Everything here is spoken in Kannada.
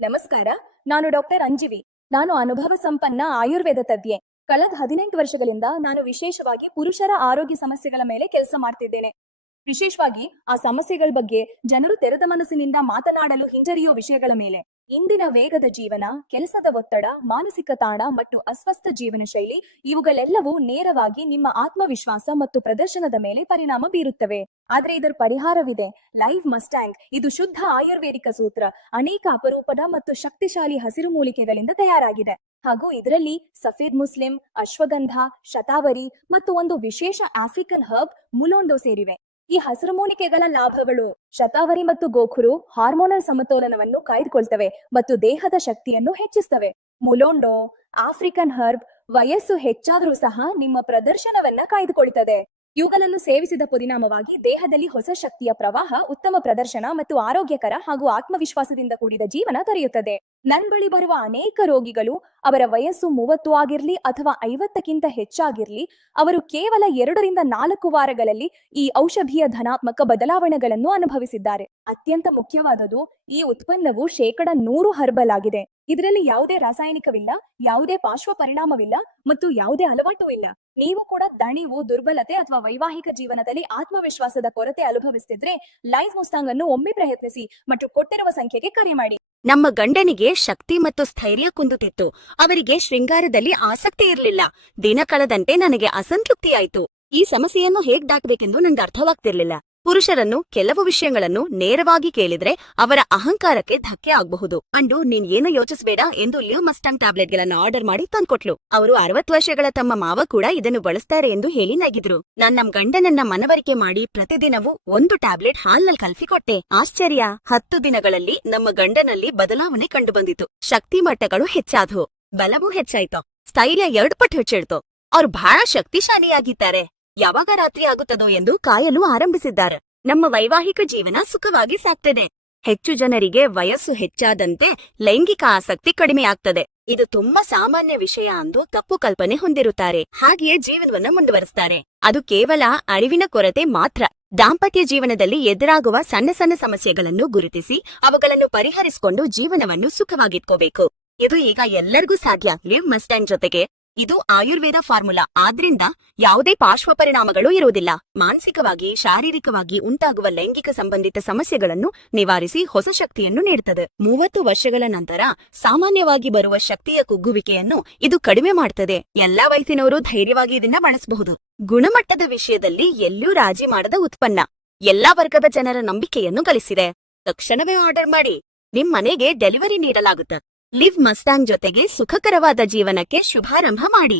ನಮಸ್ಕಾರ. ನಾನು ಡಾಕ್ಟರ್ ಅಂಜಿವಿ. ನಾನು ಅನುಭವ ಸಂಪನ್ನ ಆಯುರ್ವೇದ ತಜ್ಞೆ. ಕಳೆದ 18 ವರ್ಷಗಳಿಂದ ನಾನು ವಿಶೇಷವಾಗಿ ಪುರುಷರ ಆರೋಗ್ಯ ಸಮಸ್ಯೆಗಳ ಮೇಲೆ ಕೆಲಸ ಮಾಡ್ತಿದ್ದೇನೆ. ವಿಶೇಷವಾಗಿ ಆ ಸಮಸ್ಯೆಗಳ ಬಗ್ಗೆ ಜನರು ತೆರೆದ ಮನಸ್ಸಿನಿಂದ ಮಾತನಾಡಲು ಹಿಂಜರಿಯೋ ವಿಷಯಗಳ ಮೇಲೆ. ಇಂದಿನ ವೇಗದ ಜೀವನ, ಕೆಲಸದ ಒತ್ತಡ, ಮಾನಸಿಕ ತಾಣ ಮತ್ತು ಅಸ್ವಸ್ಥ ಜೀವನ ಶೈಲಿ ಇವುಗಳೆಲ್ಲವೂ ನೇರವಾಗಿ ನಿಮ್ಮ ಆತ್ಮವಿಶ್ವಾಸ ಮತ್ತು ಪ್ರದರ್ಶನದ ಮೇಲೆ ಪರಿಣಾಮ ಬೀರುತ್ತವೆ. ಆದ್ರೆ ಇದರ ಪರಿಹಾರವಿದೆ. ಲೈವ್ ಮಸ್ಟ್ಯಾಂಗ್ ಇದು ಶುದ್ಧ ಆಯುರ್ವೇದಿಕ ಸೂತ್ರ, ಅನೇಕ ಅಪರೂಪದ ಮತ್ತು ಶಕ್ತಿಶಾಲಿ ಹಸಿರು ಮೂಲಿಕೆಗಳಿಂದ ತಯಾರಾಗಿದೆ. ಹಾಗೂ ಇದರಲ್ಲಿ ಸಫೇದ್ ಮುಸ್ಲಿಂ, ಅಶ್ವಗಂಧ, ಶತಾವರಿ ಮತ್ತು ಒಂದು ವಿಶೇಷ ಆಫ್ರಿಕನ್ ಹರ್ಬ್ ಮುಲೋಂಡೋ ಸೇರಿವೆ. ಈ ಹಸಿರು ಮೂಲಿಕೆಗಳ ಲಾಭಗಳು: ಶತಾವರಿ ಮತ್ತು ಗೋಖುರು ಹಾರ್ಮೋನಲ್ ಸಮತೋಲನವನ್ನು ಕಾಯ್ದುಕೊಳ್ತವೆ ಮತ್ತು ದೇಹದ ಶಕ್ತಿಯನ್ನು ಹೆಚ್ಚಿಸ್ತವೆ. ಮುಲೋಂಡೋ, ಆಫ್ರಿಕನ್ ಹರ್ಬ್ ವಯಸ್ಸು ಹೆಚ್ಚಾದ್ರೂ ಸಹ ನಿಮ್ಮ ಪ್ರದರ್ಶನವನ್ನ ಕಾಯ್ದುಕೊಳ್ತದೆ. ಇವುಗಳನ್ನು ಸೇವಿಸಿದ ಪರಿಣಾಮವಾಗಿ ದೇಹದಲ್ಲಿ ಹೊಸ ಶಕ್ತಿಯ ಪ್ರವಾಹ, ಉತ್ತಮ ಪ್ರದರ್ಶನ ಮತ್ತು ಆರೋಗ್ಯಕರ ಹಾಗೂ ಆತ್ಮವಿಶ್ವಾಸದಿಂದ ಕೂಡಿದ ಜೀವನ ದೊರೆಯುತ್ತದೆ. ನನ್ ಬಳಿ ಬರುವ ಅನೇಕ ರೋಗಿಗಳು ಅವರ ವಯಸ್ಸು 30 ಆಗಿರ್ಲಿ ಅಥವಾ 50ಕ್ಕಿಂತ ಹೆಚ್ಚಾಗಿರ್ಲಿ, ಅವರು ಕೇವಲ 2 ರಿಂದ 4 ವಾರಗಳಲ್ಲಿ ಈ ಔಷಧೀಯ ಧನಾತ್ಮಕ ಬದಲಾವಣೆಗಳನ್ನು ಅನುಭವಿಸಿದ್ದಾರೆ. ಅತ್ಯಂತ ಮುಖ್ಯವಾದದ್ದು, ಈ ಉತ್ಪನ್ನವು 100% ಹರ್ಬಲ್ ಆಗಿದೆ. ಇದರಲ್ಲಿ ಯಾವುದೇ ರಾಸಾಯನಿಕವಿಲ್ಲ, ಯಾವುದೇ ಪಾರ್ಶ್ವ ಪರಿಣಾಮವಿಲ್ಲ ಮತ್ತು ಯಾವುದೇ ಅಲವಾಟು ಇಲ್ಲ. ನೀವು ಕೂಡ ದಣಿವು, ದುರ್ಬಲತೆ ಅಥವಾ ವೈವಾಹಿಕ ಜೀವನದಲ್ಲಿ ಆತ್ಮವಿಶ್ವಾಸದ ಕೊರತೆ ಅನುಭವಿಸುತ್ತಿದ್ರೆ ಲೈವ್ ಮುಸ್ತಾಂಗ್ ಅನ್ನು ಒಮ್ಮೆ ಪ್ರಯತ್ನಿಸಿ ಮತ್ತು ಕೊಟ್ಟಿರುವ ಸಂಖ್ಯೆಗೆ ಕರೆ ಮಾಡಿ. ನಮ್ಮ ಗಂಡನಿಗೆ ಶಕ್ತಿ ಮತ್ತು ಸ್ಥೈರ್ಯ ಕುಂದುತ್ತಿತ್ತು. ಅವರಿಗೆ ಶೃಂಗಾರದಲ್ಲಿ ಆಸಕ್ತಿ ಇರಲಿಲ್ಲ. ದಿನ ಕಳೆದಂತೆ ನನಗೆ ಅಸಂತೃಪ್ತಿಯಾಯಿತು. ಈ ಸಮಸ್ಯೆಯನ್ನು ಹೇಗ್ ದಾಟಬೇಕೆಂದು ನನಗೆ ಅರ್ಥವಾಗ್ತಿರ್ಲಿಲ್ಲ. ಪುರುಷರನ್ನು ಕೆಲವು ವಿಷಯಗಳನ್ನು ನೇರವಾಗಿ ಕೇಳಿದ್ರೆ ಅವರ ಅಹಂಕಾರಕ್ಕೆ ಧಕ್ಕೆ ಆಗಬಹುದು. ಅಂಡು ನೀನ್ ಏನು ಯೋಚಿಸಬೇಡ ಎಂದು ಲಿವ್ ಮಸ್ಟಾಂಗ್ ಟ್ಯಾಬ್ಲೆಟ್ ಗಳನ್ನ ಆರ್ಡರ್ ಮಾಡಿ ತಂದ್ಕೊಟ್ಲು. ಅವರು 60 ವರ್ಷಗಳ ತಮ್ಮ ಮಾವ ಕೂಡ ಇದನ್ನು ಬಳಸ್ತಾರೆ ಎಂದು ಹೇಳಿ ನಗಿದ್ರು. ನಾನ್ ನಮ್ ಗಂಡನನ್ನ ಮನವರಿಕೆ ಮಾಡಿ ಪ್ರತಿದಿನವೂ 1 ಟ್ಯಾಬ್ಲೆಟ್ ಹಾಲ್ನಲ್ಲಿ ಕಲ್ಸಿ ಕೊಟ್ಟೆ. ಆಶ್ಚರ್ಯ, 10 ದಿನಗಳಲ್ಲಿ ನಮ್ಮ ಗಂಡನಲ್ಲಿ ಬದಲಾವಣೆ ಕಂಡು ಬಂದಿತು. ಶಕ್ತಿ ಮಟ್ಟಗಳು ಹೆಚ್ಚಾದ್ವು, ಬಲವೂ ಹೆಚ್ಚಾಯ್ತು, ಸ್ಥೈರ್ಯ 2 ಪಟ್ಟು ಹೆಚ್ಚಿಡ್ತು. ಅವ್ರು ಬಹಳ ಶಕ್ತಿಶಾಲಿಯಾಗಿದ್ದಾರೆ. ಯಾವಾಗ ರಾತ್ರಿ ಆಗುತ್ತದೋ ಎಂದು ಕಾಯಲು ಆರಂಭಿಸಿದ್ದಾರೆ. ನಮ್ಮ ವೈವಾಹಿಕ ಜೀವನ ಸುಖವಾಗಿ ಸಾಗ್ತದೆ. ಹೆಚ್ಚು ಜನರಿಗೆ ವಯಸ್ಸು ಹೆಚ್ಚಾದಂತೆ ಲೈಂಗಿಕ ಆಸಕ್ತಿ ಕಡಿಮೆಯಾಗ್ತದೆ. ಇದು ತುಂಬಾ ಸಾಮಾನ್ಯ ವಿಷಯ ಎಂದು ತಪ್ಪು ಕಲ್ಪನೆ ಹೊಂದಿರುತ್ತಾರೆ. ಹಾಗೆಯೇ ಜೀವನವನ್ನ ಮುಂದುವರಿಸ್ತಾರೆ. ಅದು ಕೇವಲ ಅರಿವಿನ ಕೊರತೆ ಮಾತ್ರ. ದಾಂಪತ್ಯ ಜೀವನದಲ್ಲಿ ಎದುರಾಗುವ ಸಣ್ಣ ಸಣ್ಣ ಸಮಸ್ಯೆಗಳನ್ನು ಗುರುತಿಸಿ ಅವುಗಳನ್ನು ಪರಿಹರಿಸಿಕೊಂಡು ಜೀವನವನ್ನು ಸುಖವಾಗಿಟ್ಕೋಬೇಕು. ಇದು ಈಗ ಎಲ್ಲರಿಗೂ ಸಾಧ್ಯ. ಲಿವ್ ಮಸ್ಟ್ಯಾಂಗ್ ಜೊತೆಗೆ ಇದು ಆಯುರ್ವೇದ ಫಾರ್ಮುಲಾ, ಆದ್ರಿಂದ ಯಾವುದೇ ಪಾರ್ಶ್ವ ಪರಿಣಾಮಗಳು ಇರುವುದಿಲ್ಲ. ಮಾನಸಿಕವಾಗಿ, ಶಾರೀರಿಕವಾಗಿ ಉಂಟಾಗುವ ಲೈಂಗಿಕ ಸಂಬಂಧಿತ ಸಮಸ್ಯೆಗಳನ್ನು ನಿವಾರಿಸಿ ಹೊಸ ಶಕ್ತಿಯನ್ನು ನೀಡುತ್ತದೆ. 30 ವರ್ಷಗಳ ನಂತರ ಸಾಮಾನ್ಯವಾಗಿ ಬರುವ ಶಕ್ತಿಯ ಕುಗ್ಗುವಿಕೆಯನ್ನು ಇದು ಕಡಿಮೆ ಮಾಡ್ತದೆ. ಎಲ್ಲಾ ವಯಸ್ಸಿನವರು ಧೈರ್ಯವಾಗಿ ಇದನ್ನ ಬಳಸಬಹುದು. ಗುಣಮಟ್ಟದ ವಿಷಯದಲ್ಲಿ ಎಲ್ಲೂ ರಾಜಿ ಮಾಡದ ಉತ್ಪನ್ನ ಎಲ್ಲಾ ವರ್ಗದ ಜನರ ನಂಬಿಕೆಯನ್ನು ಗಳಿಸಿದೆ. ತಕ್ಷಣವೇ ಆರ್ಡರ್ ಮಾಡಿ, ನಿಮ್ ಮನೆಗೆ ಡೆಲಿವರಿ ನೀಡಲಾಗುತ್ತೆ. ಲಿವ್ ಮಸ್ಟಾಂಗ್ ಜೊತೆಗೆ ಸುಖಕರವಾದ ಜೀವನಕ್ಕೆ ಶುಭಾರಂಭ ಮಾಡಿ.